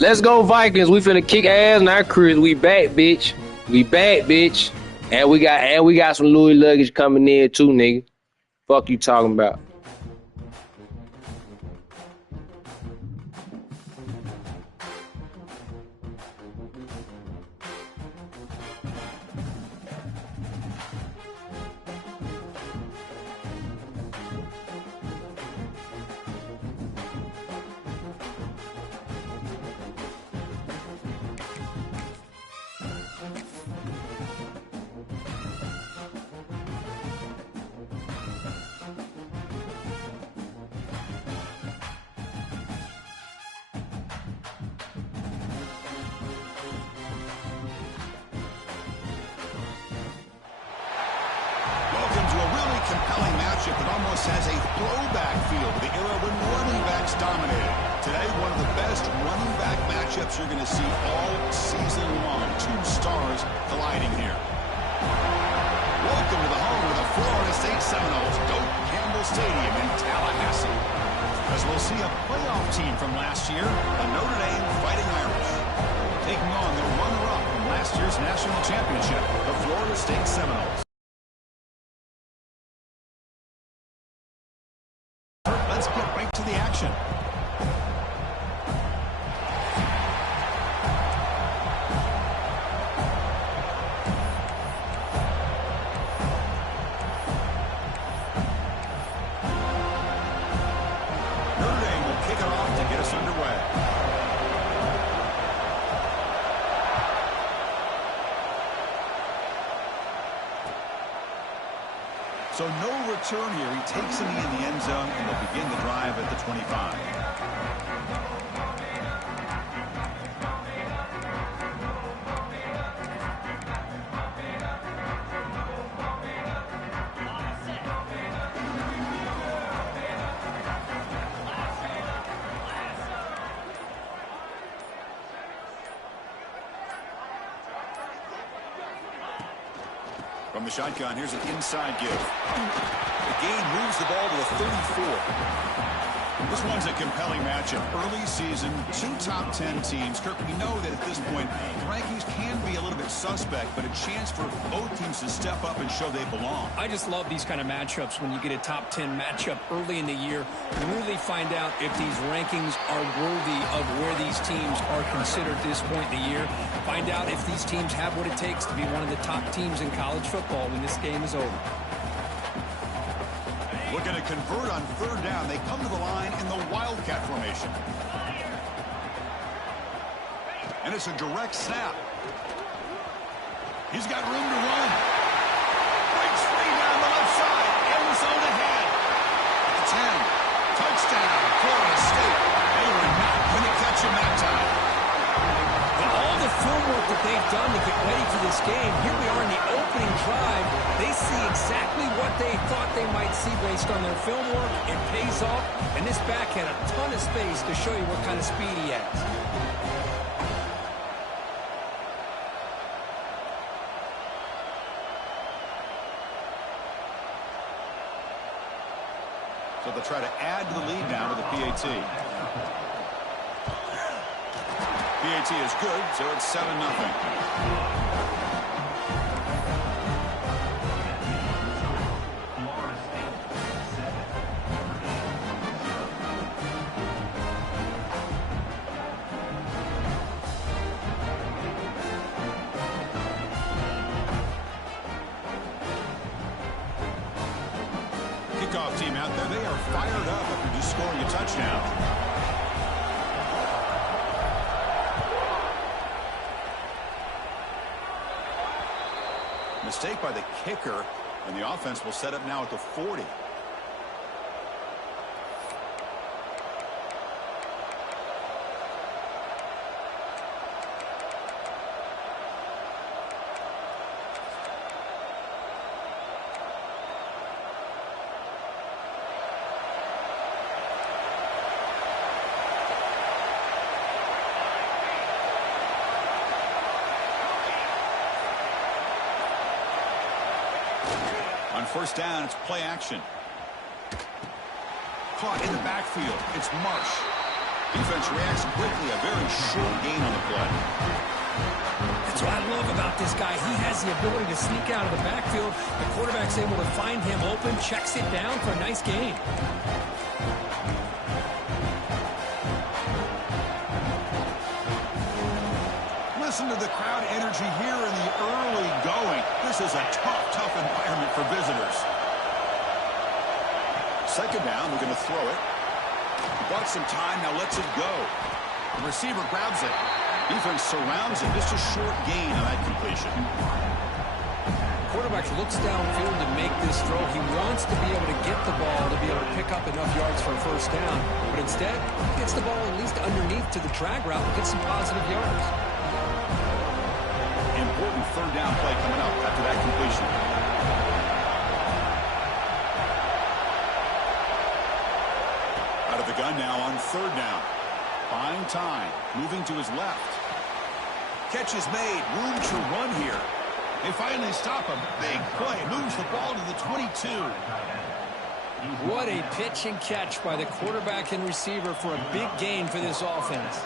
Let's go Vikings. We finna kick ass now, Chris. We back, bitch. We back, bitch. And we got some Louis luggage coming in too, nigga. Fuck you talking about. Compelling matchup that almost has a throwback feel to the era when running backs dominated. Today, one of the best running back matchups you're going to see all season long. Two stars colliding here. Welcome to the home of the Florida State Seminoles, Goat Campbell Stadium in Tallahassee. As we'll see a playoff team from last year, the Notre Dame Fighting Irish, taking on the runner-up from last year's national championship, the Florida State Seminoles. Let's get right to the action. Notre Dame will kick it off to get us underway. So no return here. He takes it in the end zone, and they'll begin the drive at the 25. From the shotgun, here's an inside give. The gain moves the ball to the 34. This one's a compelling matchup. Early season, two top 10 teams. Kirk, we know that at this point, the rankings can be a little bit suspect, but a chance for both teams to step up and show they belong. I just love these kind of matchups when you get a top 10 matchup early in the year. Really find out if these rankings are worthy of where these teams are considered at this point in the year. Find out if these teams have what it takes to be one of the top teams in college football when this game is over. Looking to convert on third down. They come to the line in the Wildcat formation. And it's a direct snap. He's got room to run. Breaks free down the left side. End zone ahead. 10. Touchdown, Florida State. They were not going to catch him that time. All the film work that they've done to get ready for this game, here we are in the opening drive. They see exactly what they thought they might see based on their film work. It pays off, and this back had a ton of space to show you what kind of speed he has. So they'll try to add to the lead now with the PAT. PAT is good, so it's 7-0. Kickoff team out there, they are fired up after just scoring a touchdown. Mistake by the kicker, and the offense will set up now at the 40. On first down, it's play action. Caught in the backfield. It's Marsh. Defense reacts quickly. A very short gain on the play. That's what I love about this guy. He has the ability to sneak out of the backfield. The quarterback's able to find him open, checks it down for a nice gain. Listen to the crowd energy here in the early going. This is a tough environment for visitors. Second down, we're going to throw it. Bought some time, now lets it go. The receiver grabs it. Defense surrounds it. Just a short gain on that completion. Quarterback looks downfield to make this throw. He wants to be able to get the ball to be able to pick up enough yards for a first down. But instead, he gets the ball at least underneath to the drag route and gets some positive yards. Important third down play coming up after that completion. Out of the gun now on third down. Buying time. Moving to his left. Catch is made. Room to run here. They finally stop him. Big play. Moves the ball to the 22. What a pitch and catch by the quarterback and receiver for a big gain for this offense.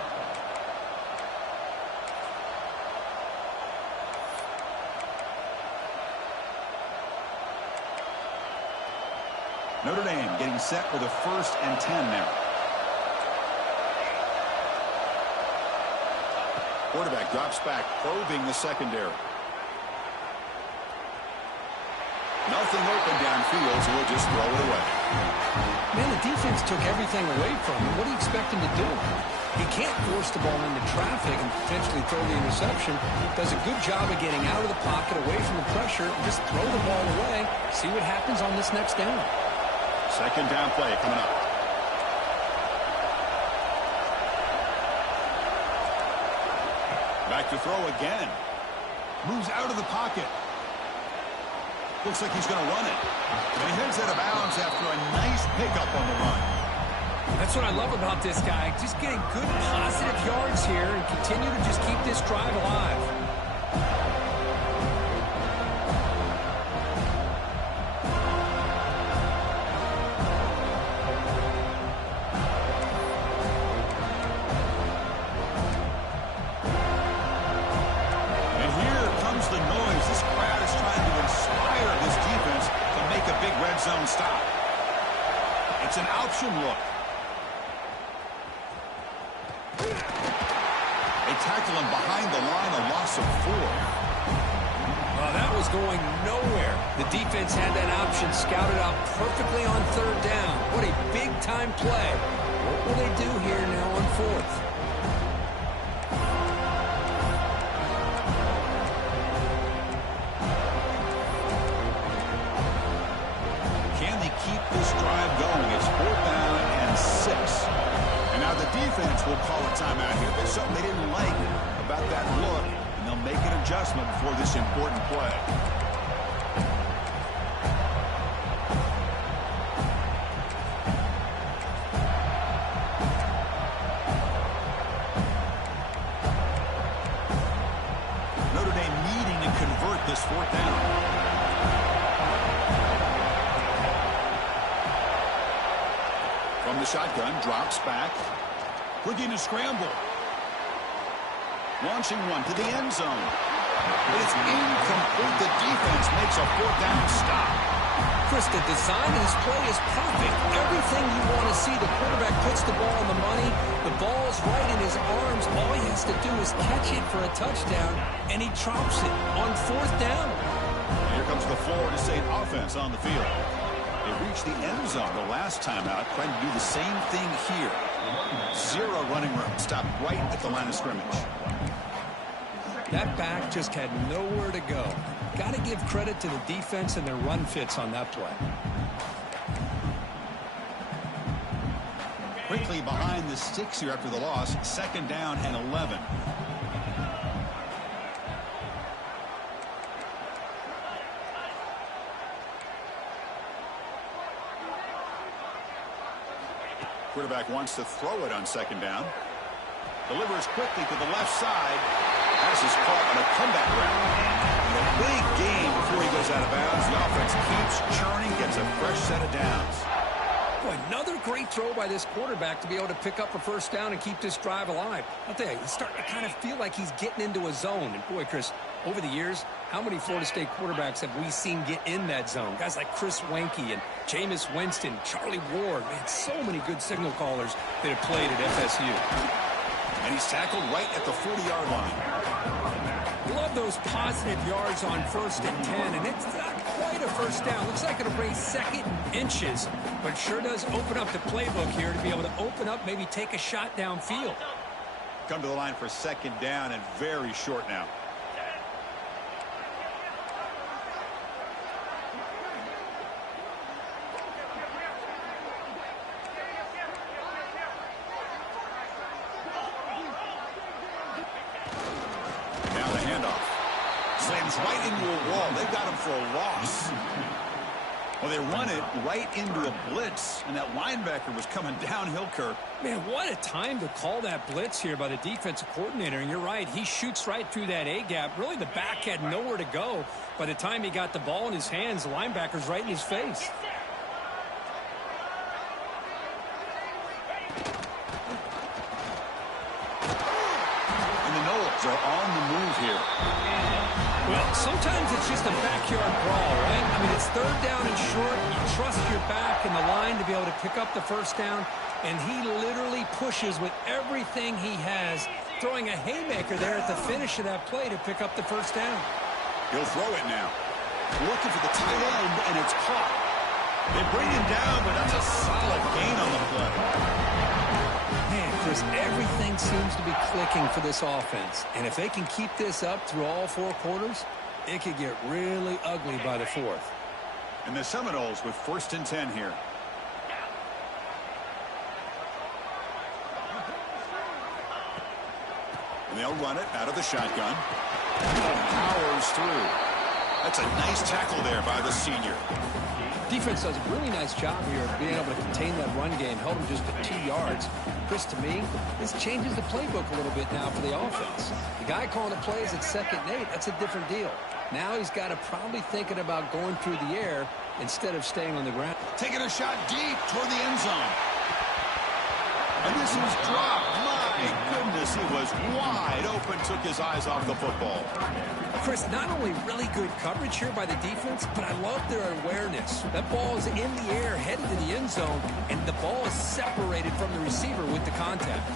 Notre Dame getting set with a 1st and 10 now. Quarterback drops back, probing the secondary. Nothing open downfield, so we'll just throw it away. Man, the defense took everything away from him. What do you expect him to do? He can't force the ball into traffic and potentially throw the interception. Does a good job of getting out of the pocket, away from the pressure, and just throw the ball away. See what happens on this next down. Second down play coming up. Back to throw again. Moves out of the pocket. Looks like he's going to run it. And he heads out of bounds after a nice pickup on the run. That's what I love about this guy. Just getting good positive yards here and continue to just keep this drive alive. Zone stop. It's an option look. They tackle him behind the line, a loss of 4. Well, that was going nowhere. The defense had that option scouted out perfectly on third down. What a big-time play. What will they do here now on 4th? Defense will call a timeout here. There's something they didn't like about that look, and they'll make an adjustment before this important play. Notre Dame needing to convert this 4th down. From the shotgun, drops back. Looking to scramble. Launching one to the end zone. But it's incomplete. The defense makes a 4th down stop. Chris, the design of this play is perfect. Everything you want to see. The quarterback puts the ball on the money. The ball's right in his arms. All he has to do is catch it for a touchdown, and he drops it on 4th down. Here comes the Florida State offense on the field. They reached the end zone the last time out, trying to do the same thing here. 0 running room. Stopped right at the line of scrimmage. That back just had nowhere to go. Got to give credit to the defense and their run fits on that play. Quickly behind the sticks here after the loss. 2nd down and 11. Quarterback wants to throw it on 2nd down. Delivers quickly to the left side. Pass is caught on a comeback route. And a big gain before he goes out of bounds. The offense keeps churning, gets a fresh set of downs. Boy, another great throw by this quarterback to be able to pick up a first down and keep this drive alive. I'll tell you, he's starting to kind of feel like he's getting into a zone. And boy, Chris, over the years, how many Florida State quarterbacks have we seen get in that zone? Guys like Chris Wenke and Jameis Winston, Charlie Ward. Man, so many good signal callers that have played at FSU. And he's tackled right at the 40-yard line. Love those positive yards on 1st and 10, and it's not quite a first down. Looks like it'll bring second and inches, but sure does open up the playbook here to be able to open up, maybe take a shot downfield. Come to the line for second down and very short now. Right into a wall. They've got him for a loss. Well, they run it right into a blitz, and that linebacker was coming downhill, Kirk. Man, what a time to call that blitz here by the defensive coordinator. And you're right, he shoots right through that A-gap. Really, the back had nowhere to go. By the time he got the ball in his hands, the linebacker's right in his face. And the Knowles are on the move here. Well, sometimes it's just a backyard brawl, right? I mean, it's third down and short. You trust your back and the line to be able to pick up the first down, and he literally pushes with everything he has, throwing a haymaker there at the finish of that play to pick up the first down. He'll throw it now. Looking for the tight end, and it's caught. They bring him down, but that's a solid gain on the play. Man, Chris, everything seems to be clicking for this offense. And if they can keep this up through all 4 quarters, it could get really ugly by the 4th. And the Seminoles with 1st and 10 here. And they'll run it out of the shotgun. Powers through. That's a nice tackle there by the senior. Defense does a really nice job here of being able to contain that run game, held him just at 2 yards. Chris, to me, this changes the playbook a little bit now for the offense. The guy calling the plays at 2nd and 8, that's a different deal. Now he's got to probably thinking about going through the air instead of staying on the ground. Taking a shot deep toward the end zone. And this is dropped. My goodness, he was wide open, took his eyes off the football. Chris, not only really good coverage here by the defense, but I love their awareness. That ball is in the air, headed to the end zone, and the ball is separated from the receiver with the contact.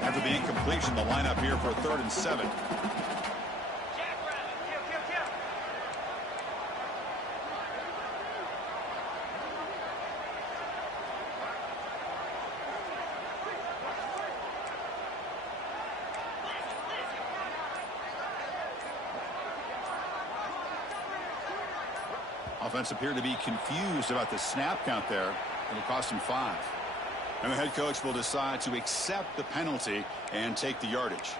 After the incompletion, the lineup here for 3rd and 7. Offense appeared to be confused about the snap count there. It'll cost him 5. And the head coach will decide to accept the penalty and take the yardage.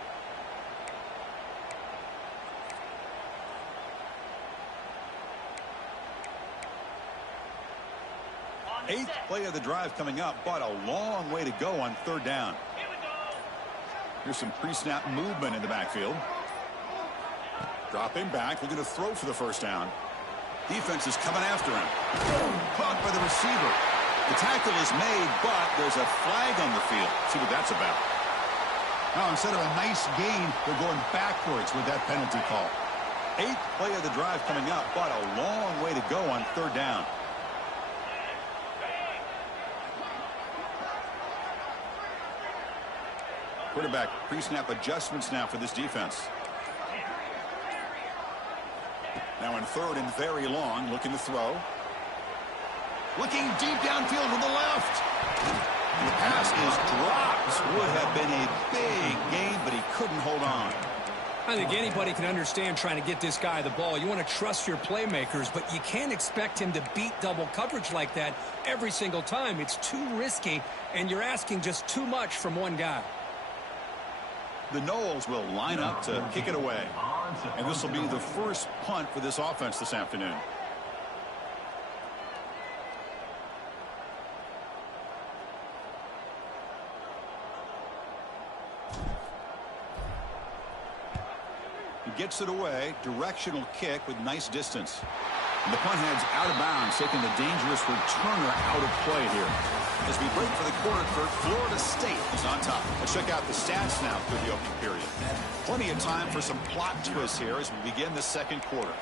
Eighth play of the drive coming up, but a long way to go on 3rd down. Here's some pre-snap movement in the backfield. Dropping back, looking to throw for the first down. Defense is coming after him. Caught by the receiver. The tackle is made, but there's a flag on the field. See what that's about. Now, instead of a nice gain, they're going backwards with that penalty call. 8th play of the drive coming up, but a long way to go on 3rd down. Quarterback pre-snap adjustments now for this defense. Now in 3rd and very long, looking to throw. Looking deep downfield to the left. And the pass is dropped. Would have been a big gain, but he couldn't hold on. I think anybody can understand trying to get this guy the ball. You want to trust your playmakers, but you can't expect him to beat double coverage like that every single time. It's too risky, and you're asking just too much from one guy. The Knowles will line up to kick it away. And this will be the first punt for this offense this afternoon. He gets it away. Directional kick with nice distance. And the punt heads out of bounds, taking the dangerous returner out of play here. As we break for the quarter, Florida State is on top. Let's check out the stats now through the opening period. Plenty of time for some plot twists here as we begin the second quarter.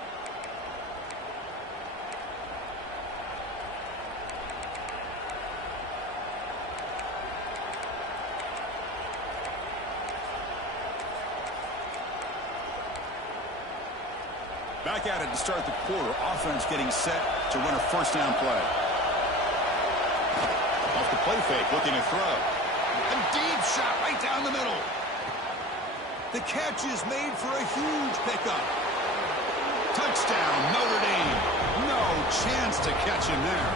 Back at it to start the quarter. Offense getting set to run a first down play. Off the play fake, looking to throw. A deep shot right down the middle. The catch is made for a huge pickup. Touchdown, Notre Dame. No chance to catch him there.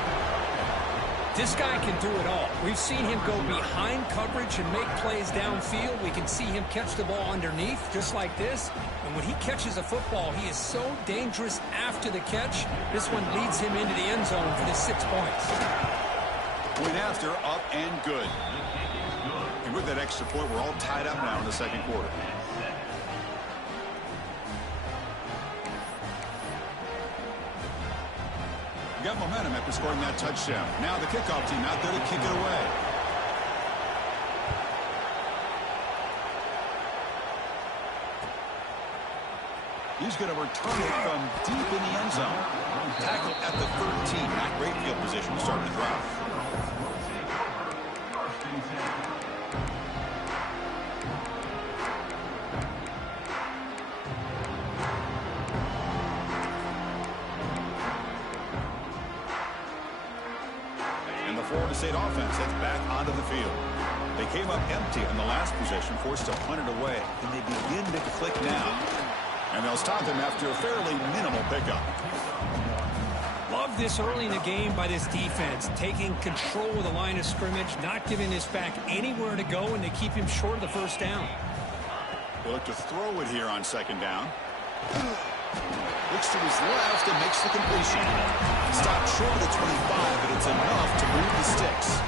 This guy can do it all. We've seen him go behind coverage and make plays downfield. We can see him catch the ball underneath, just like this. And when he catches a football, he is so dangerous after the catch. This one leads him into the end zone for the 6 points. Point after, up and good. And with that extra point, we're all tied up now in the second quarter. Got momentum after scoring that touchdown. Now the kickoff team out there to kick it away. He's going to return it from deep in the end zone. Tackled at the 13. Not great field position to start the drive. Florida State offense heads back onto the field. They came up empty in the last possession, forced to punt it away. And they begin to click now. And they'll stop him after a fairly minimal pickup. Love this early in the game by this defense, taking control of the line of scrimmage, not giving this back anywhere to go, and they keep him short of the first down. They look to throw it here on second down. Looks to his left and makes the completion. Stopped short of the 25, but it's enough to move the sticks.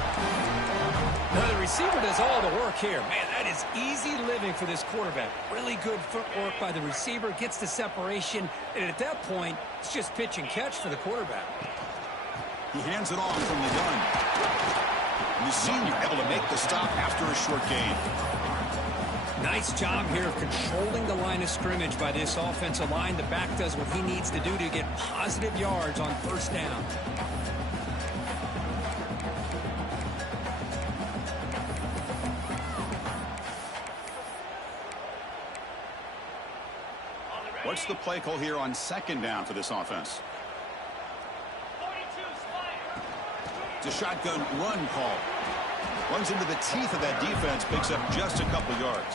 Now the receiver does all the work here. Man, that is easy living for this quarterback. Really good footwork by the receiver, gets the separation, and at that point, it's just pitch and catch for the quarterback. He hands it off from the gun. And the senior able to make the stop after a short gain. Nice job here of controlling the line of scrimmage by this offensive line. The back does what he needs to do to get positive yards on first down. What's the play call here on second down for this offense? It's a shotgun run call. Runs into the teeth of that defense, picks up just a couple yards.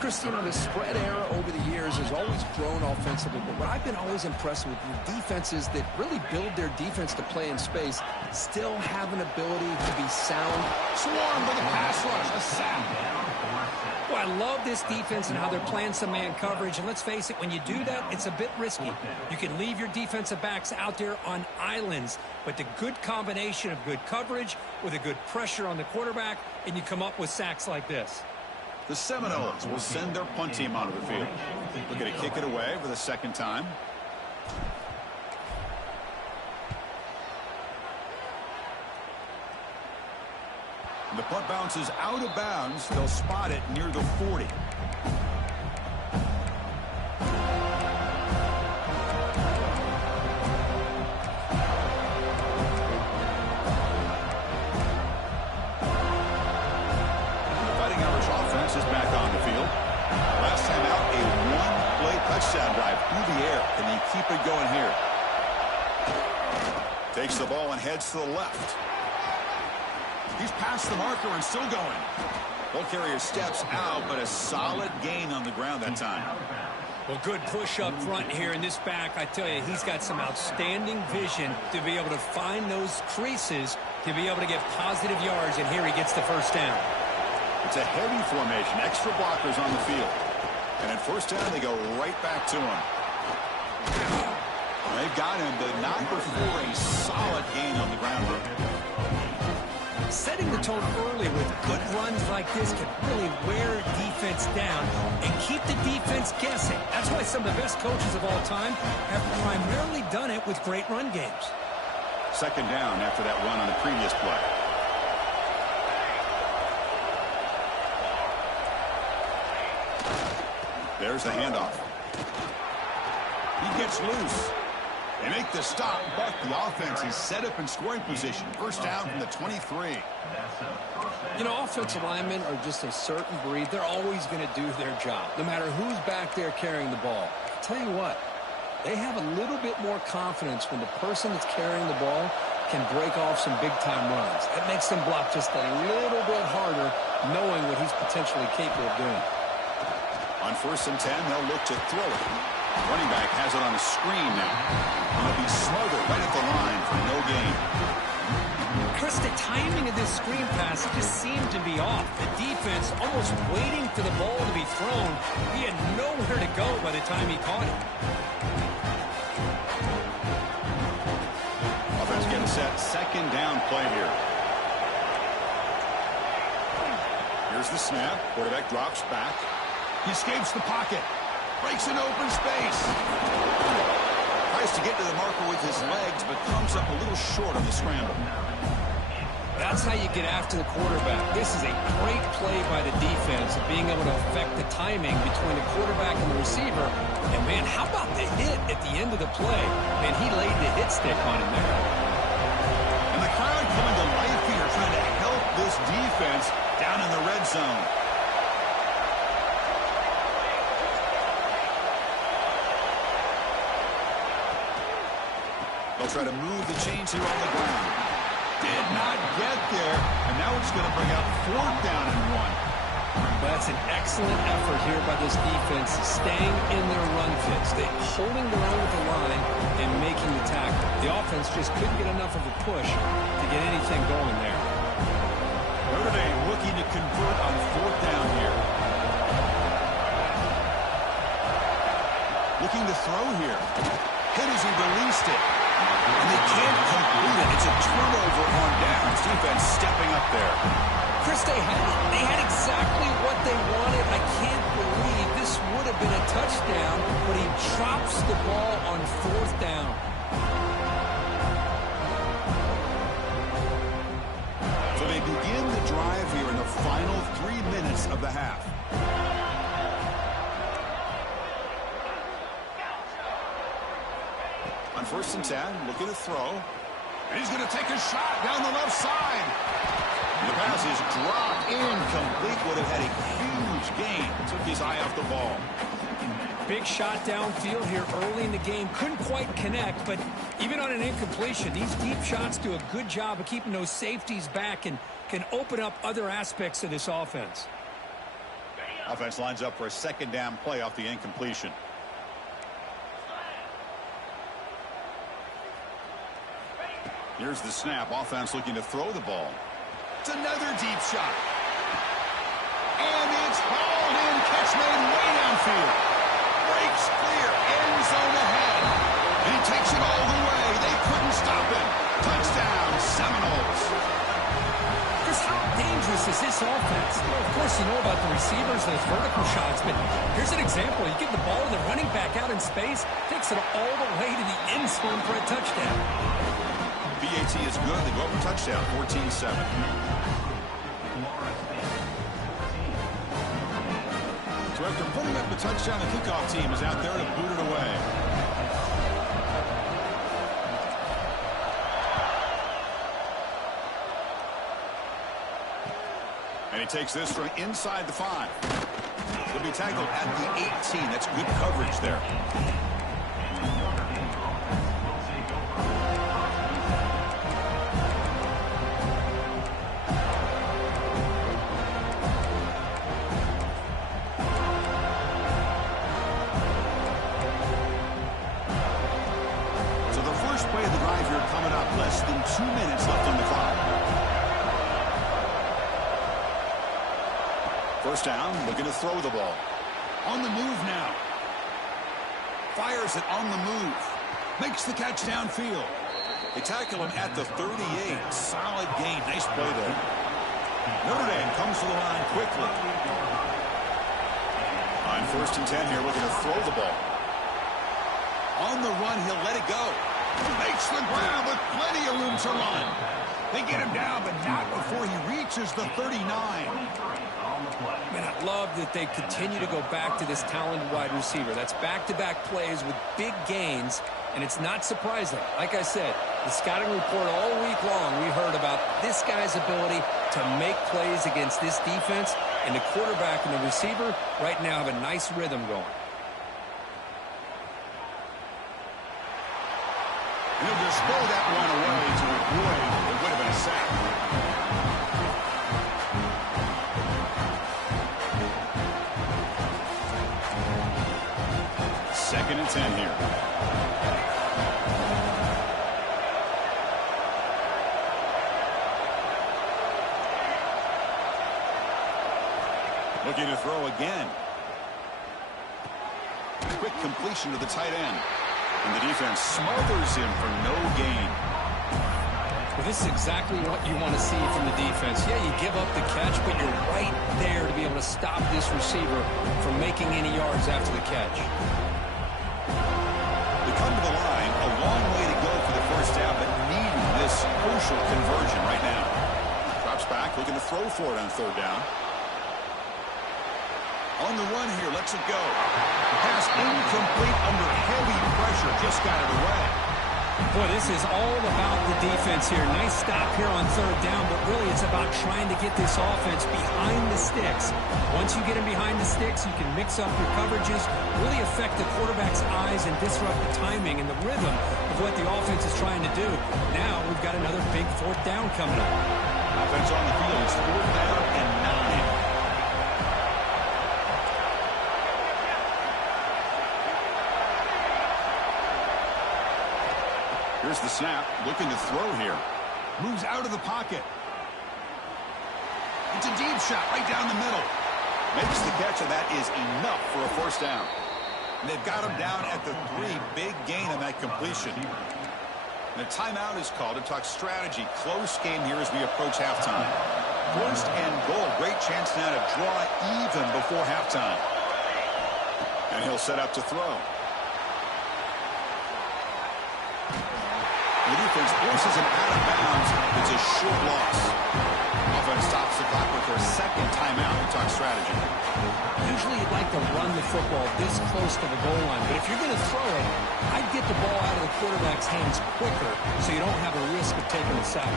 Chris, you know, the spread era over the years has always grown offensively, but what I've been always impressed with defenses that really build their defense to play in space still have an ability to be sound. Swarm for the pass rush, a sack. Well, I love this defense and how they're playing some man coverage. And let's face it, when you do that, it's a bit risky. You can leave your defensive backs out there on islands, but the good combination of good coverage with a good pressure on the quarterback, and you come up with sacks like this. The Seminoles will send their punt team onto the field. Looking to kick it away for the second time. And the punt bounces out of bounds. They'll spot it near the 40. Is back on the field. Last time out, a one-play touchdown drive through the air. Can he keep it going here? Takes the ball and heads to the left. He's past the marker and still going. Ball carrier steps out, but a solid gain on the ground that time. Well, good push up front here in this back. I tell you, he's got some outstanding vision to be able to find those creases, to be able to get positive yards, and here he gets the first down. It's a heavy formation, extra blockers on the field. And at first down, they go right back to him. They've got him, but not before a solid gain on the ground. Setting the tone early with good runs like this can really wear defense down and keep the defense guessing. That's why some of the best coaches of all time have primarily done it with great run games. Second down after that run on the previous play. There's the handoff. He gets loose. They make the stop, but the offense is set up in scoring position. First down from the 23. You know, offensive linemen are just a certain breed. They're always going to do their job, no matter who's back there carrying the ball. I'll tell you what, they have a little bit more confidence when the person that's carrying the ball can break off some big-time runs. That makes them block just a little bit harder, knowing what he's potentially capable of doing. On 1st and 10, they'll look to throw it. Running back has it on a screen now. He'll be smothered right at the line for no gain. Chris, the timing of this screen pass just seemed to be off. The defense almost waiting for the ball to be thrown. He had nowhere to go by the time he caught it. Offense getting set. Second down play here. Here's the snap. Quarterback drops back. He escapes the pocket. Breaks an open space. Tries to get to the marker with his legs, but comes up a little short on the scramble. That's how you get after the quarterback. This is a great play by the defense of being able to affect the timing between the quarterback and the receiver. And, man, how about the hit at the end of the play? Man, he laid the hit stick on him there. And the crowd coming to life here, trying to help this defense down in the red zone. They'll try to move the chains here on the ground. Did not get there, and now it's going to bring up 4th down and 1. That's an excellent effort here by this defense, staying in their run fits. They're holding their own with the line and making the tackle. The offense just couldn't get enough of a push to get anything going there. Notre Dame looking to convert on 4th down here. Looking to throw here. Hit as he released it. And they can't complete it. It's a turnover on downs. Defense stepping up there. Chris, they had exactly what they wanted. I can't believe this would have been a touchdown, but he drops the ball on 4th down. So they begin the drive here in the final 3 minutes of the half. On 1st and 10, looking to throw. And he's going to take a shot down the left side. The pass is dropped incomplete. Would have had a huge gain. Took his eye off the ball. Big shot downfield here early in the game. Couldn't quite connect, but even on an incompletion, these deep shots do a good job of keeping those safeties back and can open up other aspects of this offense. Offense lines up for a 2nd down play off the incompletion. Here's the snap. Offense looking to throw the ball. It's another deep shot. And it's hauled in. Catch made way downfield. Breaks clear. End zone ahead. And he takes it all the way. They couldn't stop him. Touchdown, Seminoles. Chris, how dangerous is this offense? Well, of course, you know about the receivers, those vertical shots, but here's an example. You get the ball to the running back out in space, takes it all the way to the end zone for a touchdown. BAT is good. They go up for touchdown, 14-7. So after putting up the touchdown, the kickoff team is out there to boot it away. And he takes this from inside the 5. He'll be tackled at the 18. That's good coverage there. Less than 2 minutes left on the clock. 1st down, looking to throw the ball. On the move now. Fires it on the move. Makes the catch downfield. They tackle him at the 38. Solid gain. Nice play there. Notre Dame comes to the line quickly. On 1st and 10 here, looking to throw the ball. On the run, he'll let it go. Makes the ground with plenty of room to run. They get him down, but not before he reaches the 39. Man, I love that they continue to go back to this talented wide receiver. That's back-to-back plays with big gains, and it's not surprising. Like I said, the scouting report all week long, we heard about this guy's ability to make plays against this defense, and the quarterback and the receiver right now have a nice rhythm going. He'll just throw that one away to avoid what would have been a sack. Second and 10 here. Looking to throw again. Quick completion to the tight end. And the defense smothers him for no gain. Well, this is exactly what you want to see from the defense. Yeah, you give up the catch, but you're right there to be able to stop this receiver from making any yards after the catch. They come to the line, a long way to go for the first down, but needing this crucial conversion right now. Drops back, looking to throw for it on 3rd down. On the run here, lets it go. Pass incomplete under heavy pressure. Just got it away. Boy, this is all about the defense here. Nice stop here on 3rd down, but really it's about trying to get this offense behind the sticks. Once you get them behind the sticks, you can mix up your coverages, really affect the quarterback's eyes and disrupt the timing and the rhythm of what the offense is trying to do. Now we've got another big 4th down coming up. Offense on the field. It's 4th down and 9. Here's the snap, looking to throw here. Moves out of the pocket. It's a deep shot right down the middle. Makes the catch, and that is enough for a 1st down. And they've got him down at the 3. Big gain on that completion. And a timeout is called to talk strategy. Close game here as we approach halftime. 1st and goal. Great chance now to draw even before halftime. And he'll set up to throw. The defense forces him out of bounds. It's a short loss. Offense stops the clock with their 2nd timeout to talk strategy. Usually you'd like to run the football this close to the goal line, but if you're going to throw it, I'd get the ball out of the quarterback's hands quicker so you don't have a risk of taking a sack.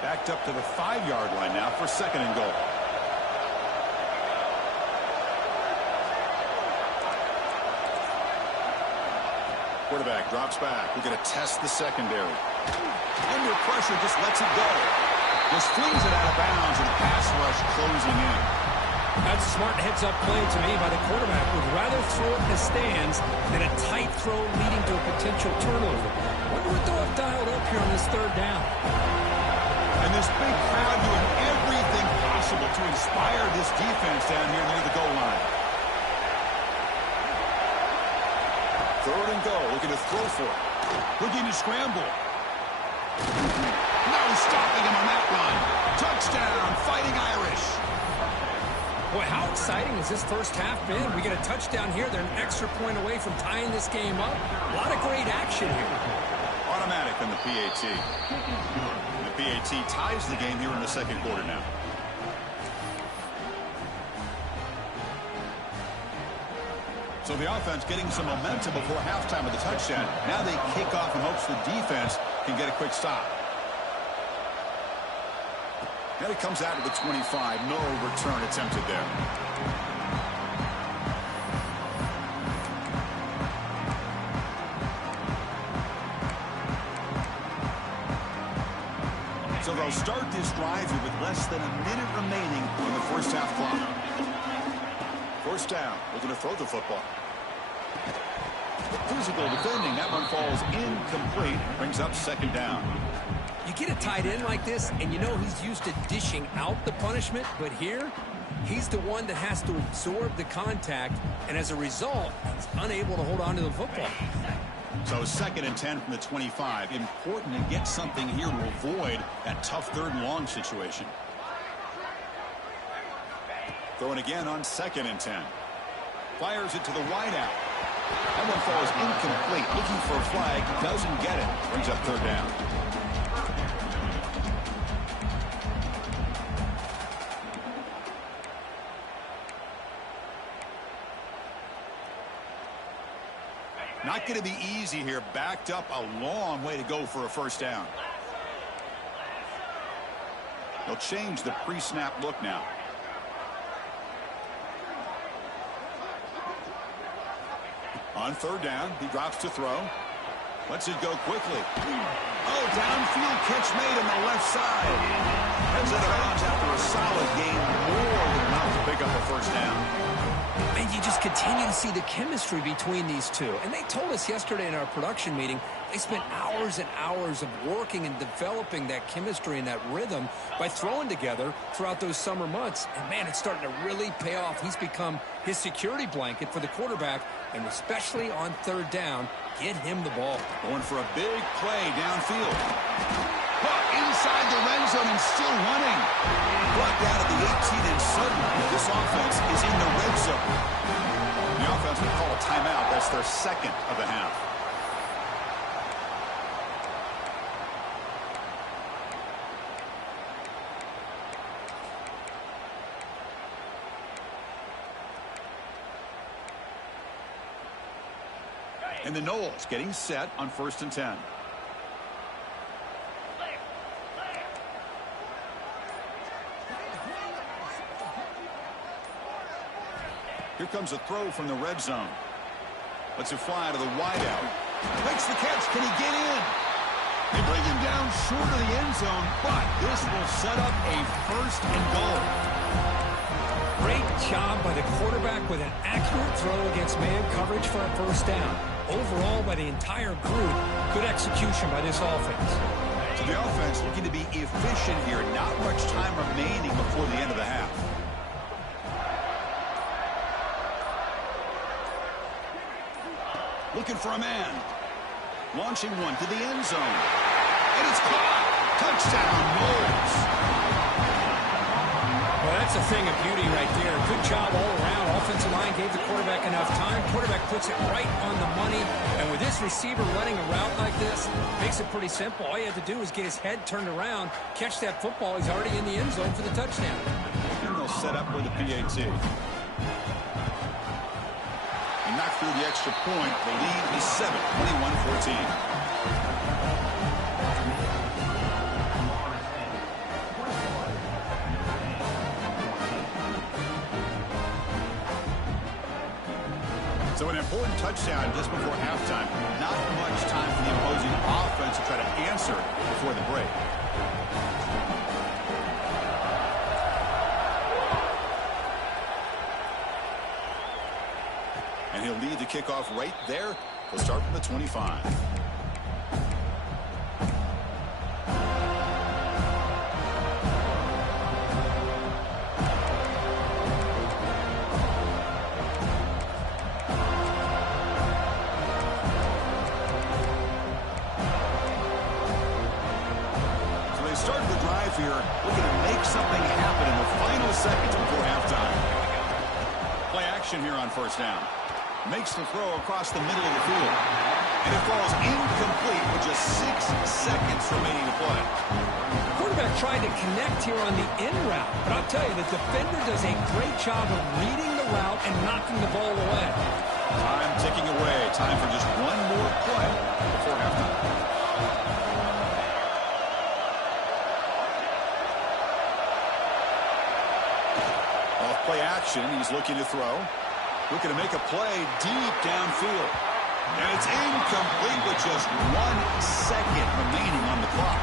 Backed up to the 5-yard line now for 2nd and goal. Quarterback drops back. We're going to test the secondary. Under pressure, just lets it go. Just flings it out of bounds, and pass rush closing in. That's a smart heads-up play to me by the quarterback. Would rather throw it in the stands than a tight throw leading to a potential turnover. Wonder what they'll have dialed up here on this 3rd down. And this big crowd doing everything possible to inspire this defense down here near the goal line. 3rd and goal, looking to throw for it. Looking to scramble. No stopping him on that one. Touchdown, Fighting Irish. Boy, how exciting has this first half been? We get a touchdown here. They're an extra point away from tying this game up. A lot of great action here. Automatic on the PAT. And the PAT ties the game here in the 2nd quarter now. So the offense getting some momentum before halftime with the touchdown. Now they kick off in hopes the defense can get a quick stop. And it comes out to the 25. No return attempted there. So they'll start this drive here with less than a minute remaining in the first half clock. 1st down. Looking to throw the football. Physical defending. That one falls incomplete. Brings up 2nd down. You get a tight end like this, and you know he's used to dishing out the punishment, but here, He's the one that has to absorb the contact, and as a result, he's unable to hold on to the football. So 2nd and 10 from the 25. Important to get something here to avoid that tough 3rd and long situation. Throwing again on 2nd and 10. Fires it to the wideout. That one falls incomplete. Looking for a flag. Doesn't get it. Brings up 3rd down. Not going to be easy here. Backed up a long way to go for a 1st down. They'll change the pre-snap look now. On 3rd down, he drops to throw. Lets it go quickly. Oh, downfield catch made on the left side. Heads out of bounds after a solid gain. More than enough to pick up a 1st down. And you just continue to see the chemistry between these two. And they told us yesterday in our production meeting, they spent hours and hours of working and developing that chemistry and that rhythm by throwing together throughout those summer months. And, man, it's starting to really pay off. He's become his security blanket for the quarterback, and especially on 3rd down, get him the ball. Going for a big play downfield. Inside the red zone and still running. Brought down at the 18, and suddenly this offense is in the red zone. The offense will call a timeout. That's their 2nd of the half. And the Noles getting set on 1st and 10. Here comes a throw from the red zone. Lets it fly to the wideout. Makes the catch. Can he get in? They bring him down short of the end zone, but this will set up a 1st and goal. Great job by the quarterback with an accurate throw against man coverage for a 1st down. Overall, by the entire group, good execution by this offense. So the offense looking to be efficient here. Not much time remaining before the end of the half. Looking for a man. Launching one to the end zone. And it's caught. Touchdown, Noles. Well, that's a thing of beauty right there. Good job all around. Offensive line gave the quarterback enough time. Quarterback puts it right on the money. And with this receiver running a route like this, makes it pretty simple. All you have to do is get his head turned around, catch that football. He's already in the end zone for the touchdown. And they'll set up with a PAT. And knock through the extra point. The lead is 7, 21-14. So an important touchdown just before halftime. Not much time for the opposing offense to try to answer before the break. And he'll lead the kickoff right there. He'll start from the 25. Here, looking to make something happen in the final seconds before halftime. Play action here on 1st down. Makes the throw across the middle of the field. And it falls incomplete with just 6 seconds remaining to play. The quarterback tried to connect here on the in route, but I'll tell you, the defender does a great job of reading the route and knocking the ball away. Time ticking away. Time for just one more play before halftime. Play action. He's looking to throw. Looking to make a play deep downfield. And it's incomplete with just 1 second remaining on the clock.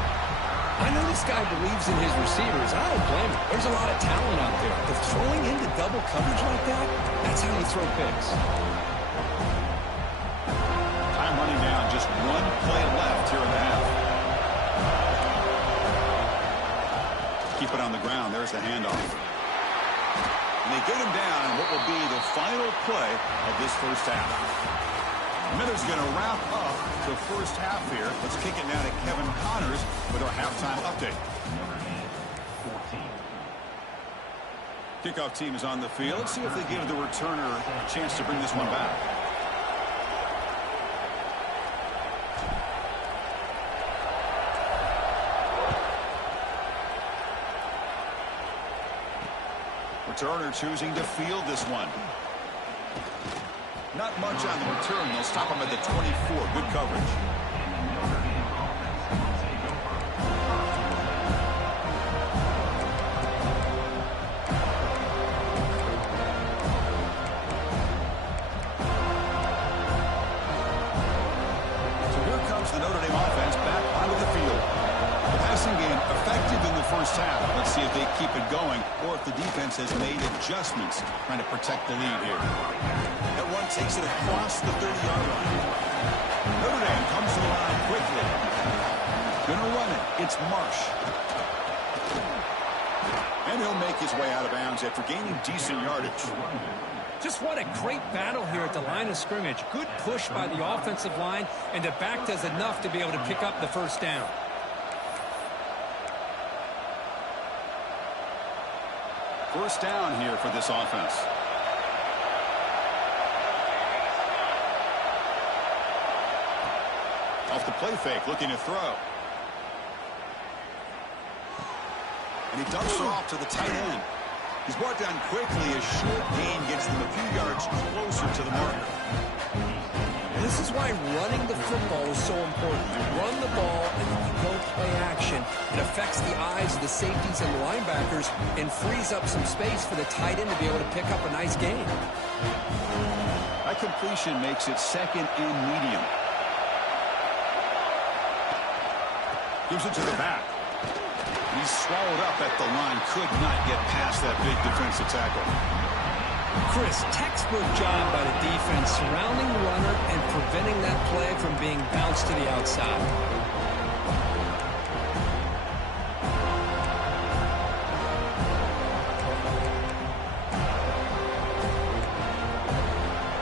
I know this guy believes in his receivers. I don't blame him. There's a lot of talent out there. But throwing into double coverage like that, that's how you throw picks. Time running down. Just 1 play left here in the half. Keep it on the ground. There's the handoff. And they get him down in what will be the final play of this first half. Miller's going to wrap up the first half here. Let's kick it now to Kevin Connors with our halftime update. Kickoff team is on the field. Let's see if they give the returner a chance to bring this one back. Returner choosing to field this one. Not much on the return. They'll stop him at the 24. Good coverage. So here comes the Notre Dame offense back onto the field. The passing game effective in the first half. Let's see if they keep it going or if the defense has made adjustments trying to protect the lead here. That one takes it across the 30-yard line. Notre Dame comes to the line quickly. Gonna run it. It's Marsh. And he'll make his way out of bounds after gaining decent yardage. Just what a great battle here at the line of scrimmage. Good push by the offensive line, and the back does enough to be able to pick up the first down. First down here for this offense. Off the play fake, looking to throw. And he dumps it off to the tight end. He's brought down quickly. A short gain gets them a few yards closer to the marker. This is why running the football is so important. You run the ball and then you go play action. It affects the eyes of the safeties and the linebackers and frees up some space for the tight end to be able to pick up a nice gain. That completion makes it second and medium. Gives it to the back. He's swallowed up at the line. Could not get past that big defensive tackle. Chris, textbook job by the defense surrounding the runner and preventing that play from being bounced to the outside.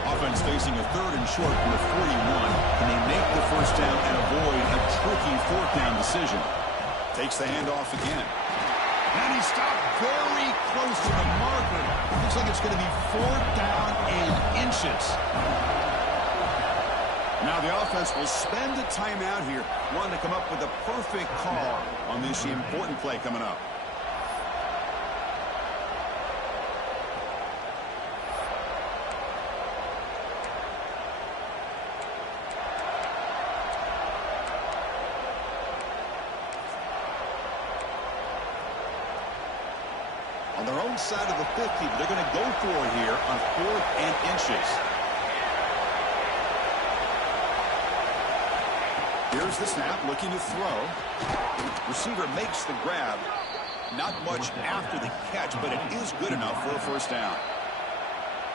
Offense facing a third and short from the 41. Can they make the first down and avoid a tricky fourth down decision? Takes the handoff again. And he stopped very close to the marker. Looks like it's going to be fourth down and inches. Now the offense will spend a timeout here, wanting to come up with a perfect call on this important play coming up. On their own side of the 50, but they're going to go for it here on fourth and inches. Here's the snap, looking to throw. Receiver makes the grab. Not much after the catch, but it is good enough for a first down.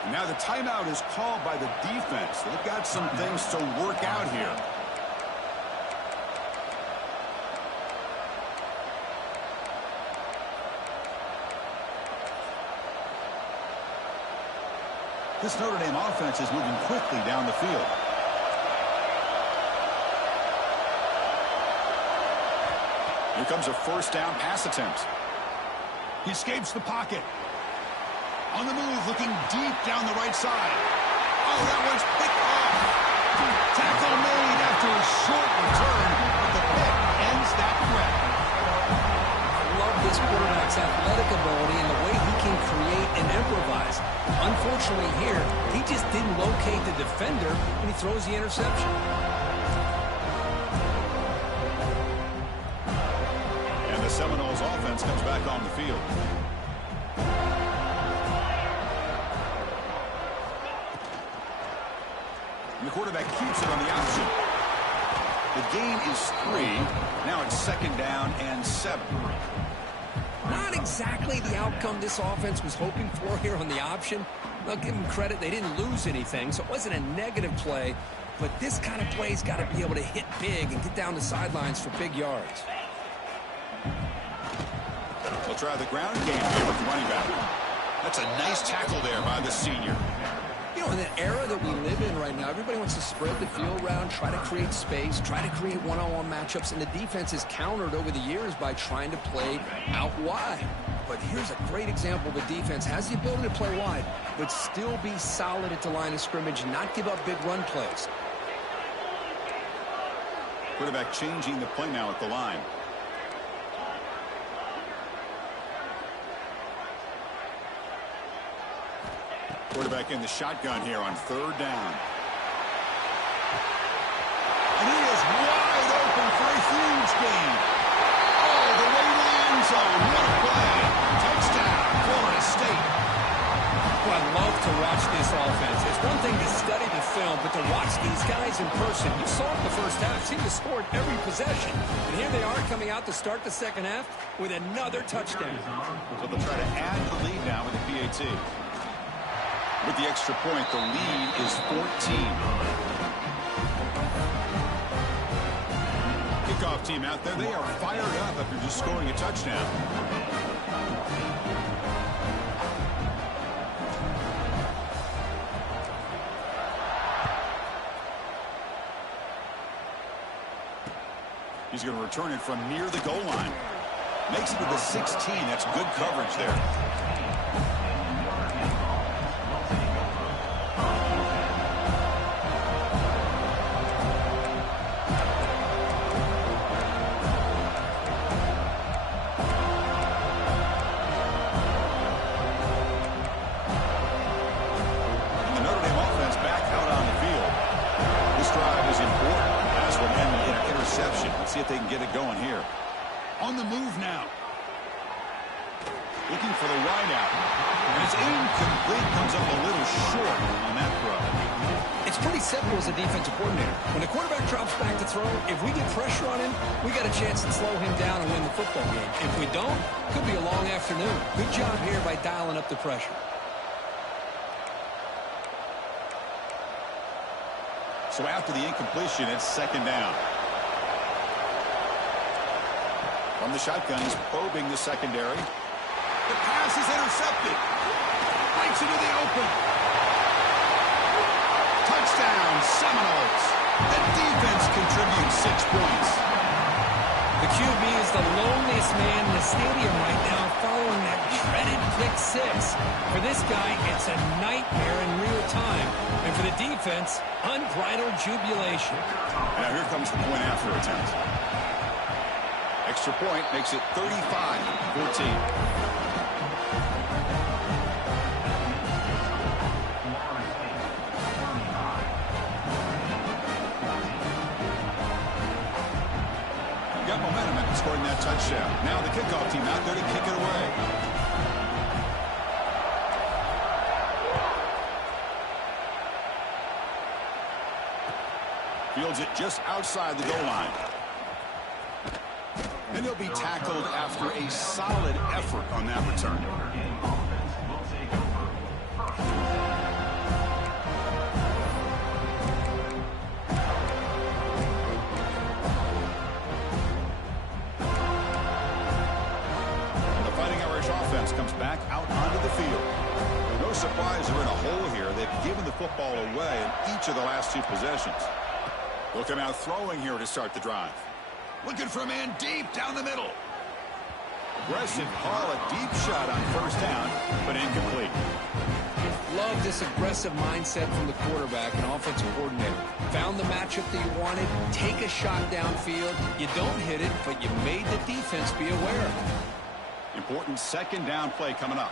And now the timeout is called by the defense. They've got some things to work out here. This Notre Dame offense is moving quickly down the field. Here comes a first down pass attempt. He escapes the pocket. On the move, looking deep down the right side. Oh, that one's picked off. Tackle made after a short return, but the pick ends that threat. I love this quarterback's athletic ability and the way he can create and improvise. Unfortunately here, he just didn't locate the defender when he throws the interception. And the Seminoles offense comes back on the field. And the quarterback keeps it on the option. The gain is 3. Now it's second down and 7. Not exactly the outcome this offense was hoping for here on the option. I'll give them credit. They didn't lose anything, so it wasn't a negative play. But this kind of play's got to be able to hit big and get down the sidelines for big yards. They'll try the ground game here with the running back. That's a nice tackle there by the senior. You know, in the era that we live in right now, everybody wants to spread the field around, try to create space, try to create one-on-one matchups, and the defense is countered over the years by trying to play out wide. But here's a great example of a defense has the ability to play wide, but still be solid at the line of scrimmage and not give up big run plays. Quarterback changing the play now at the line. Quarterback in the shotgun here on 3rd down. And he is wide open for a huge gain. All the way to the end zone. What a play. Touchdown, Florida State. Well, I love to watch this offense. It's one thing to study the film, but to watch these guys in person, you saw it in the first half, seemed to score every possession. And here they are coming out to start the second half with another touchdown. So they'll try to add the lead now with the PAT. With the extra point, the lead is 14. Kickoff team out there, they are fired up after just scoring a touchdown. He's going to return it from near the goal line. Makes it to the 16. That's good coverage there. See if they can get it going here. On the move now. Looking for the wide out. And it's incomplete. Comes up a little short on that throw. It's pretty simple as a defensive coordinator. When the quarterback drops back to throw, if we get pressure on him, we got a chance to slow him down and win the football game. If we don't, could be a long afternoon. Good job here by dialing up the pressure. So after the incompletion, it's 2nd down. From the shotgun, he's probing the secondary. The pass is intercepted. Breaks into the open. Touchdown, Seminoles. The defense contributes 6 points. The QB is the loneliest man in the stadium right now following that dreaded pick 6. For this guy, it's a nightmare in real time. And for the defense, unbridled jubilation. Now here comes the point after attempt. Extra point makes it 35-14. Got momentum after scoring that touchdown. Now the kickoff team out there to kick it away. Fields it just outside the goal line. And he'll be tackled after a solid effort on that return. And the Fighting Irish offense comes back out onto the field. No surprise they're in a hole here. They've given the football away in each of the last 2 possessions. They'll come out throwing here to start the drive. Looking for a man deep down the middle. Aggressive call, a deep shot on 1st down, but incomplete. Love this aggressive mindset from the quarterback and offensive coordinator. Found the matchup that you wanted, take a shot downfield. You don't hit it, but you made the defense be aware. Important 2nd down play coming up.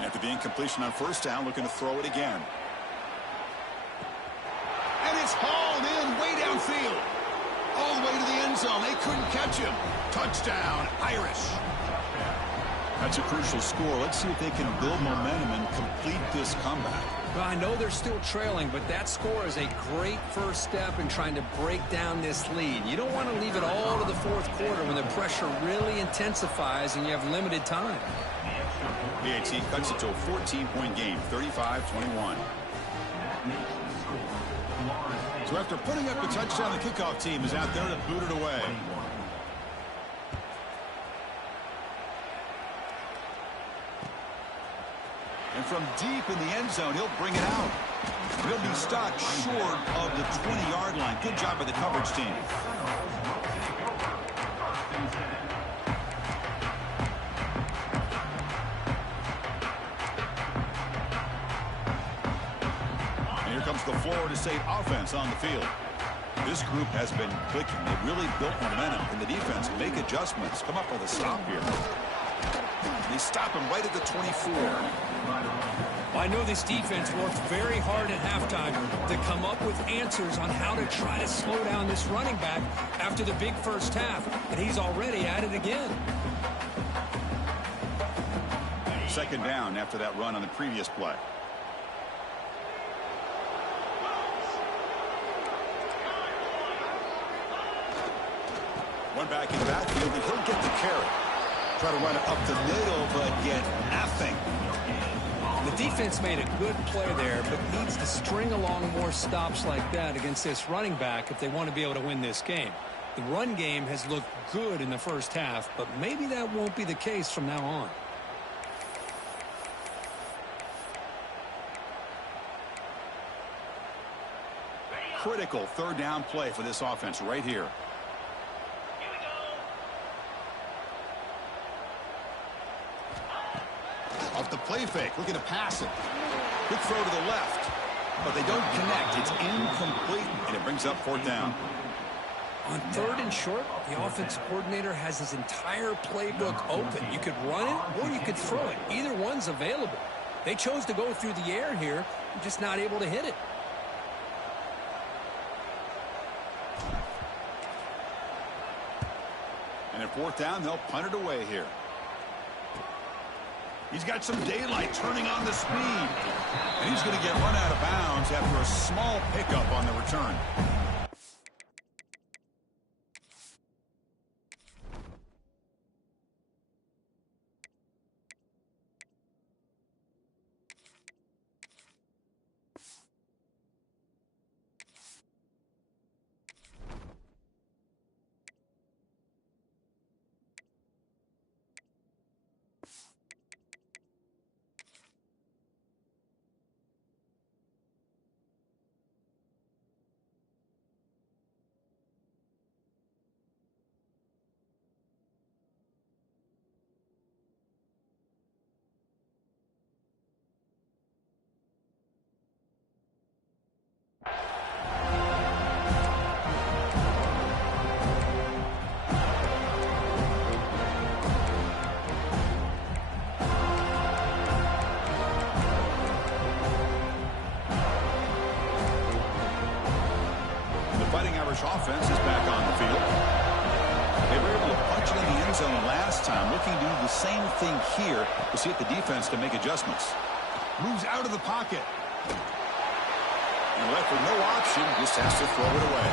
After the incompletion on 1st down, looking to throw it again. And it's hauled in way downfield. All the way to the end zone. They couldn't catch him. Touchdown, Irish. That's a crucial score. Let's see if they can build momentum and complete this comeback. Well, I know they're still trailing, but that score is a great first step in trying to break down this lead. You don't want to leave it all to the 4th quarter when the pressure really intensifies and you have limited time. PAT cuts it to a 14-point game, 35-21. So after putting up the touchdown, the kickoff team is out there to boot it away. And from deep in the end zone, he'll bring it out. He'll be stopped short of the 20-yard line. Good job by the coverage team. And here comes the Florida State offense on the field. This group has been clicking. They've really built momentum in the defense. Make adjustments. Come up with a stop here. They stop him right at the 24. Well, I know this defense worked very hard at halftime to come up with answers on how to try to slow down this running back after the big first half, and he's already at it again. Second down after that run on the previous play. One back in the backfield, and he'll get the carry. Try to run it up the middle, but get nothing. The defense made a good play there, but needs to string along more stops like that against this running back if they want to be able to win this game. The run game has looked good in the first half, but maybe that won't be the case from now on. Critical third down play for this offense right here. Off the play fake, looking to pass it. Quick throw to the left, but they don't connect. It's incomplete, and it brings up fourth down. On third and short, the offensive coordinator has his entire playbook open. You could run it or you could throw it. Either one's available. They chose to go through the air here, just not able to hit it. And at fourth down, they'll punt it away here. He's got some daylight turning on the speed. And he's going to get run out of bounds after a small pickup on the return. Offense is back on the field. They were able to punch it in the end zone last time. Looking to do the same thing here. We'll see if the defense can make adjustments. Moves out of the pocket. And left with no option, just has to throw it away.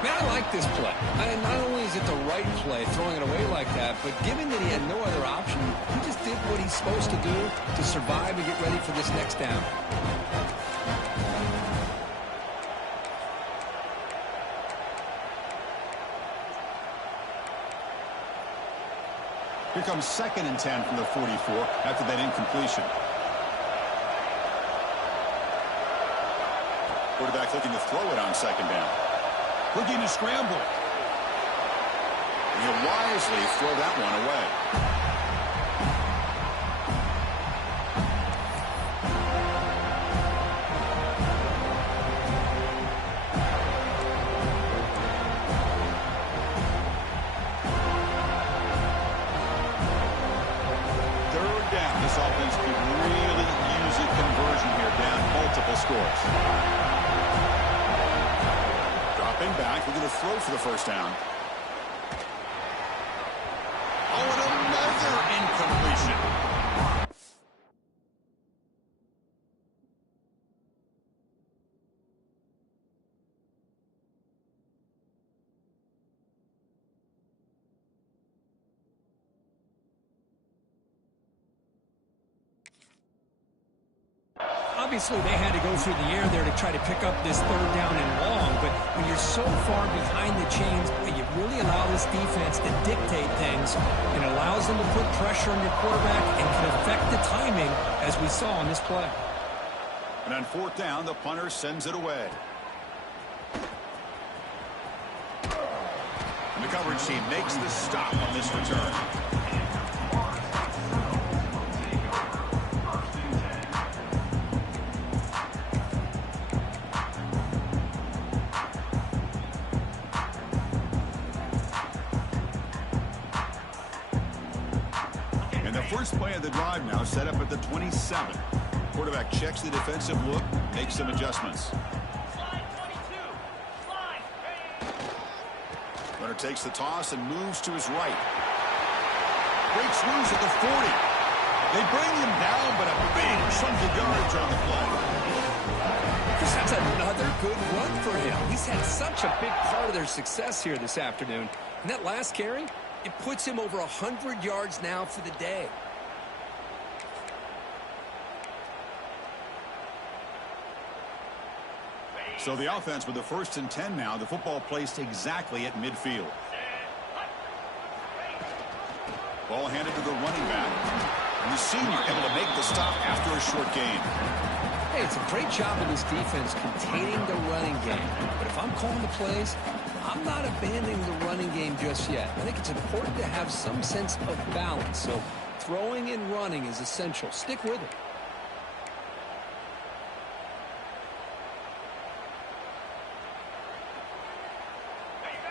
Man, I like this play. Not only is it the right play, throwing it away like that, but given that he had no other option, he just did what he's supposed to do to survive and get ready for this next down. Here comes 2nd and 10 from the 44 after that incompletion. Quarterback looking to throw it on 2nd down. Looking to scramble. And he'll wisely throw that one away. Scores. Dropping back, we're going to throw for the first down. Oh, and another incompletion. Obviously, they had to go through the air there to try to pick up this third down and long, but when you're so far behind the chains, you really allow this defense to dictate things. It allows them to put pressure on your quarterback and can affect the timing, as we saw on this play. And on fourth down, the punter sends it away. And the coverage team makes the stop on this return. And the first play of the drive now set up at the 27. Quarterback checks the defensive look, makes some adjustments. Runner takes the toss and moves to his right. Breaks loose at the 40. They bring him down, but a big chunk of yards on the play. Chris, that's another good run for him. He's had such a big part of their success here this afternoon. And that last carry, it puts him over 100 yards now for the day. So the offense with the 1st and 10 now. The football placed exactly at midfield. Ball handed to the running back. And the senior able to make the stop after a short gain. Hey, it's a great job of this defense containing the running game. But if I'm calling the plays, I'm not abandoning the running game just yet. I think it's important to have some sense of balance. So throwing and running is essential. Stick with it.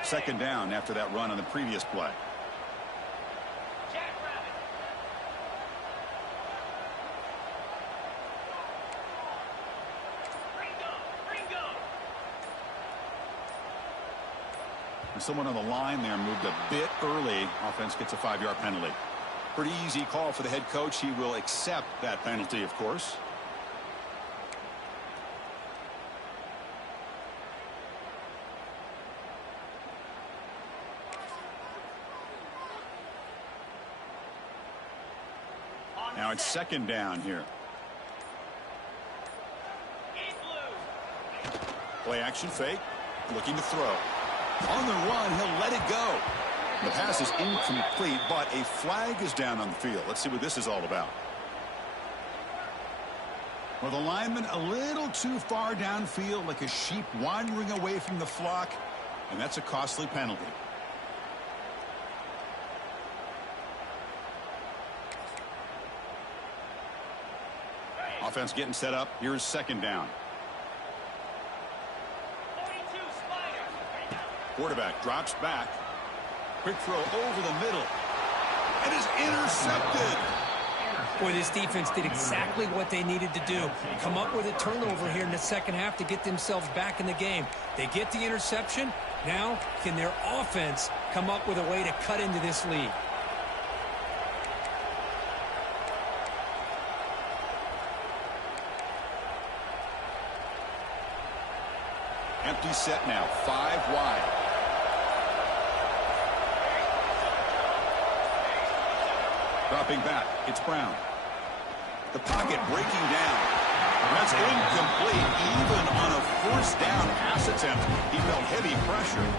Second down after that run on the previous play. And someone on the line there moved a bit early. Offense gets a 5-yard penalty. Pretty easy call for the head coach. He will accept that penalty, of course. Now it's second down here. Play action fake. Looking to throw. On the run, he'll let it go. The pass is incomplete, but a flag is down on the field. Let's see what this is all about. Well, the lineman a little too far downfield, like a sheep wandering away from the flock, and that's a costly penalty. Offense getting set up. Here's second down. Quarterback drops back. Quick throw over the middle. And is intercepted. Boy, this defense did exactly what they needed to do. Come up with a turnover here in the second half to get themselves back in the game. They get the interception. Now, can their offense come up with a way to cut into this lead? Empty set now, 5 wide. Dropping back, it's Brown. The pocket breaking down. That's incomplete. Even on a first down pass attempt, he felt heavy pressure.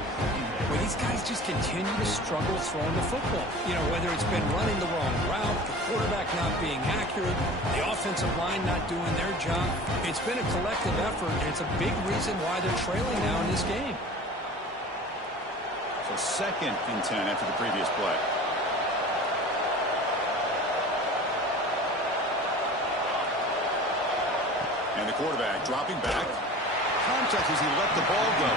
Well, these guys just continue to struggle throwing the football. You know, whether it's been running the wrong route, the quarterback not being accurate, the offensive line not doing their job. It's been a collective effort, and it's a big reason why they're trailing now in this game. So second and 10 after the previous play. And the quarterback dropping back. Contact as he let the ball go.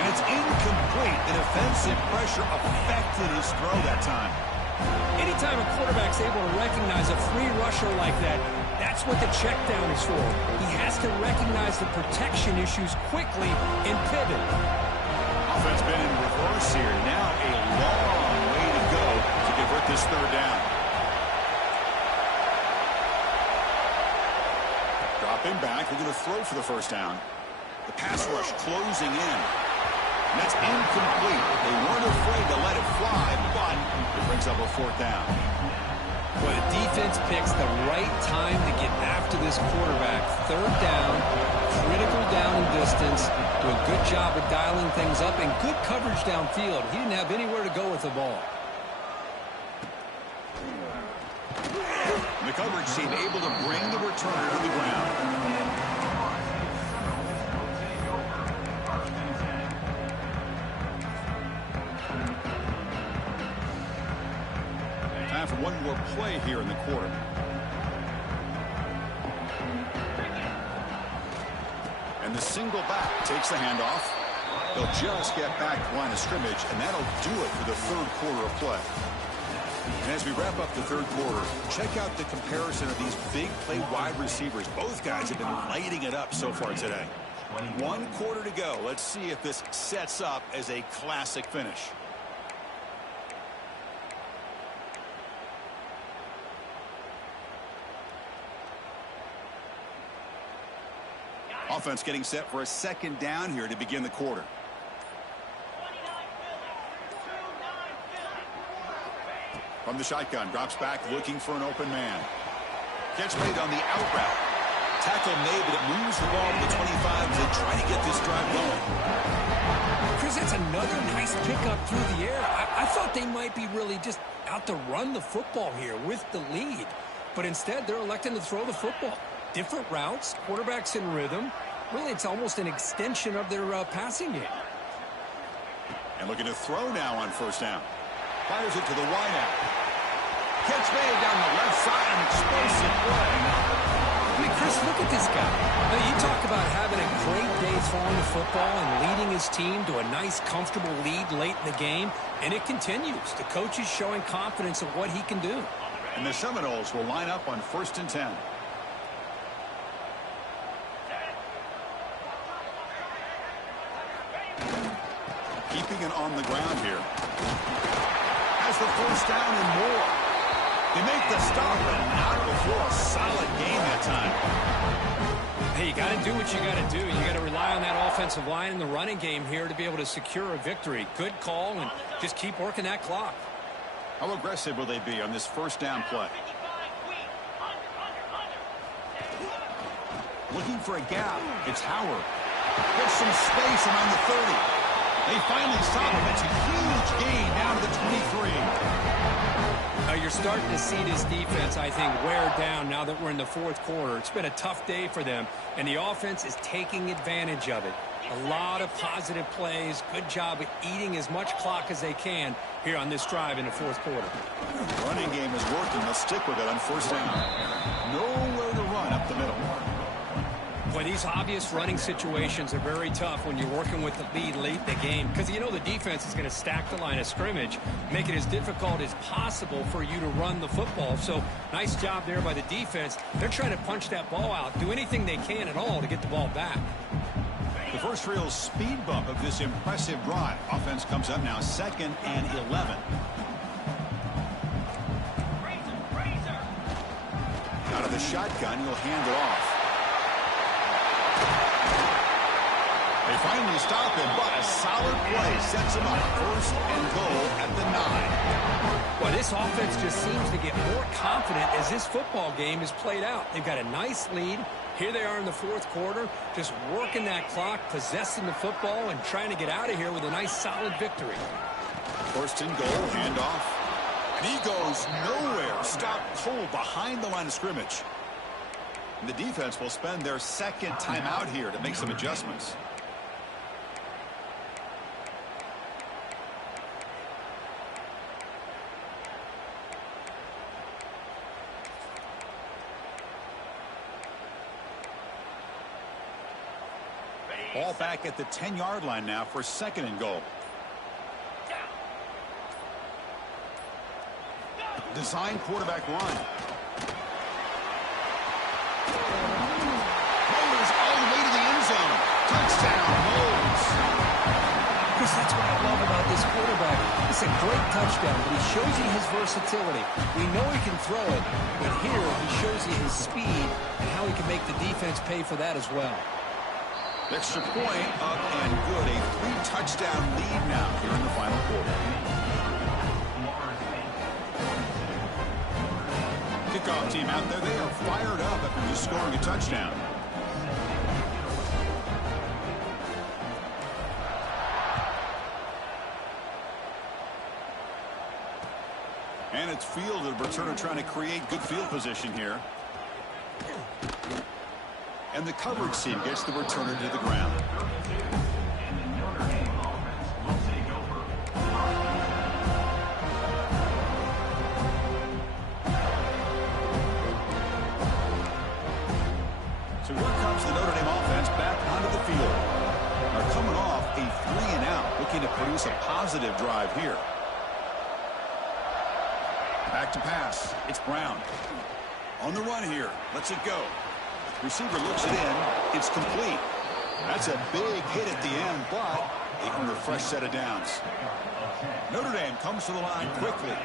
And it's incomplete. The defensive pressure affected his throw that time. Anytime a quarterback's able to recognize a free rusher like that, that's what the check down is for. He has to recognize the protection issues quickly and pivot. Offense been in reverse here. Now a long way to go to convert this third down. Dropping back. They're going to throw for the first down. The pass rush closing in. And that's incomplete. They weren't afraid to let it fly, but it brings up a fourth down. Well, the defense picks the right time to get after this quarterback. Third down, critical down in distance. doing a good job of dialing things up and good coverage downfield. He didn't have anywhere to go with the ball. The coverage team able to bring the returner to the ground. Time for one more play here in the quarter. And the single back takes the handoff. They'll just get back to line of scrimmage, and that'll do it for the third quarter of play. And as we wrap up the third quarter, check out the comparison of these big play wide receivers. Both guys have been lighting it up so far today. 1 quarter to go. Let's see if this sets up as a classic finish. Offense getting set for a second down here to begin the quarter. From the shotgun, drops back looking for an open man. Catch made on the out route. Tackle made, but it moves the ball to the 25 as they try to get this drive going. Chris, that's another nice pickup through the air. I thought they might be really just out to run the football here with the lead. But instead, they're electing to throw the football. Different routes, quarterbacks in rhythm. Really, it's almost an extension of their passing game. And looking to throw now on first down. Fires it to the wide out. Catch made down the left side, an explosive play. I mean, Chris, look at this guy. Now, you talk about having a great day throwing the football and leading his team to a nice, comfortable lead late in the game, and it continues. The coach is showing confidence of what he can do. And the Seminoles will line up on 1st and 10. Keeping it on the ground here. Has the first down and more. They make the stop and not before a solid game that time. Hey, you got to do what you got to do. You got to rely on that offensive line and the running game here to be able to secure a victory. Good call, and just keep working that clock. How aggressive will they be on this first down play? Looking for a gap. It's Howard. Gets some space around the 30. They finally stop him. It's a huge gain down to the 23. You're starting to see this defense, I think, wear down now that we're in the fourth quarter. It's been a tough day for them, and the offense is taking advantage of it. A lot of positive plays. Good job of eating as much clock as they can here on this drive in the fourth quarter. The running game is working. They'll stick with it on first down. Nowhere to run up the middle. Boy, these obvious running situations are very tough when you're working with the lead late in the game because you know the defense is going to stack the line of scrimmage, make it as difficult as possible for you to run the football. So nice job there by the defense. They're trying to punch that ball out, do anything they can at all to get the ball back. The first real speed bump of this impressive drive. Offense comes up now 2nd and 11. Out of the shotgun, he'll hand it off. They finally stop him, but a solid play sets him up. 1st and goal at the 9. Well, this offense just seems to get more confident as this football game is played out. They've got a nice lead. Here they are in the fourth quarter, just working that clock, possessing the football, and trying to get out of here with a nice, solid victory. 1st and goal, handoff. And he goes nowhere. Stop cold behind the line of scrimmage. And the defense will spend their second timeout here to make some adjustments. Ball back at the 10-yard line now for 2nd and goal. Design quarterback run. Rolls all the way to the end zone. Touchdown, Knowles. Chris, that's what I love about this quarterback. It's a great touchdown, but he shows you his versatility. We know he can throw it, but here he shows you his speed and how he can make the defense pay for that as well. Extra point up and good. A 3-touchdown lead now here in the final quarter. Kickoff team out there. They are fired up after just scoring a touchdown. And it's fielded. Returner trying to create good field position here. And the coverage team gets the returner to the ground. So here comes the Notre Dame offense back onto the field. They're coming off a 3-and-out, looking to produce a positive drive here. Back to pass. It's Brown. On the run here. Lets it go. Receiver looks it in. It's complete. That's a big hit at the end, but they earn a fresh set of downs. Notre Dame comes to the line quickly.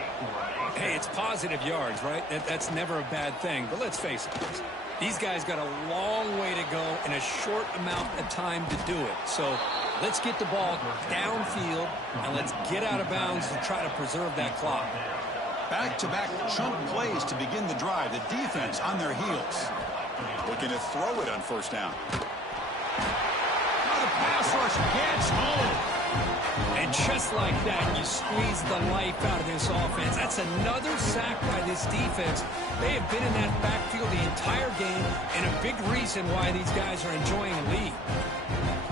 Hey, it's positive yards, right? That's never a bad thing. But let's face it, these guys got a long way to go in a short amount of time to do it. So let's get the ball downfield, and let's get out of bounds to try to preserve that clock. Back-to-back chunk plays to begin the drive. The defense on their heels. Looking to throw it on first down. Now the pass rush gets home. And just like that, you squeeze the life out of this offense. That's another sack by this defense. They have been in that backfield the entire game, and a big reason why these guys are enjoying a lead.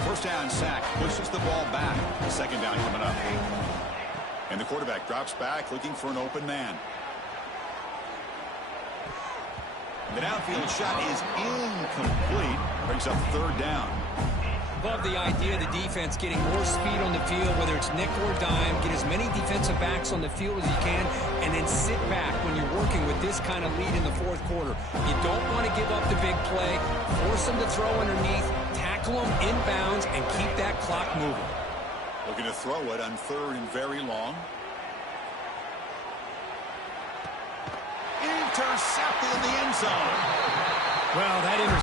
First down sack pushes the ball back. Second down coming up. And the quarterback drops back looking for an open man. The downfield shot is incomplete. Brings up third down. Love the idea of the defense getting more speed on the field, whether it's nickel or dime. Get as many defensive backs on the field as you can, and then sit back when you're working with this kind of lead in the fourth quarter. You don't want to give up the big play. Force them to throw underneath, tackle them inbounds, and keep that clock moving. Looking to throw it on third and very long. Intercepted in the end zone. Well, that interception